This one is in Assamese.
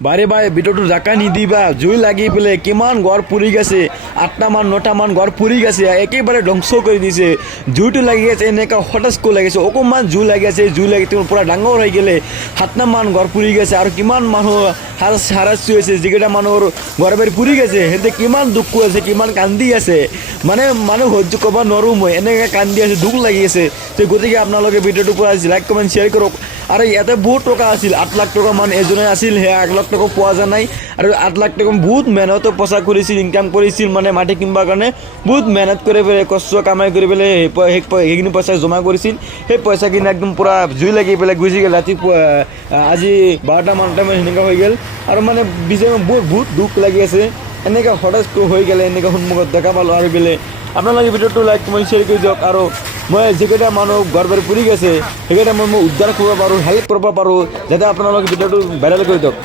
বাৰে বাৰে ভিতৰটো জাকা নিদিবা জুই লাগি পেলাই কিমান ঘৰ পুৰি গৈছে 8টামান 9টামান ঘৰ পুৰি গৈছে একেবাৰে ধ্বংস কৰি দিছে জুইটো লাগি আছে এনেকুৱা হঠাৎ লাগিছে অকণমান জুই লাগি আছে জুই লাগি পুৰা ডাঙৰ হৈ গ'লে 7টামান ঘৰ পুৰি গৈছে আৰু কিমান মানুহ হাৰাচি হৈছে যিকেইটা মানুহৰ ঘৰ বাৰী পুৰি গৈছে সিহঁতে কিমান দুখ আছে কিমান কান্দি আছে মানে মানুহ সহ্য কৰিব নোৱাৰোঁ মই এনেকৈ কান্দি আছে দুখ লাগি আছে তো গতিকে আপোনালোকে ভিডিঅ'টো পুৰা লাইক কমেণ্ট শ্বেয়াৰ কৰক আৰু ইয়াতে বহুত টকা আছিল 8 লাখ টকা মান এজনে আছিল সেয়া 1 লাখ টকা পোৱা যোৱা নাই আৰু 8 লাখ টকা বহুত মেহনত পইচা কৰিছিল ইনকাম কৰিছিল মানে মাটি কিনিবৰ কাৰণে বহুত মেহনত কৰি পেলাই কষ্ট কামাই কৰি পেলাই সেইখিনি পইচা জমা কৰিছিল সেই পইচাখিনি একদম পুৰা জুই লাগি পেলাই গুচি গ'ল ৰাতিপুৱা আজি 12টামান সেনেকুৱা হৈ গ'ল আৰু মানে বিজয় বহুত দুখ লাগি আছে এনেকৈ হঠাৎ হৈ গ'লে এনেকৈ সন্মুখত দেখা পালোঁ আৰু বেলেগ আপোনালোকে ভিডিঅ'টো লাইক কমেণ্ট শ্বেয়াৰ কৰি দিয়ক আৰু মই যিকেইটা মানুহ ঘৰ বাৰী পুৰি গৈছে সেইকেইটা মই উদ্ধাৰ কৰিব পাৰোঁ হেল্প কৰিব পাৰোঁ যাতে আপোনালোকে ভিডিঅ'টো ভাইৰেল কৰি দিয়ক।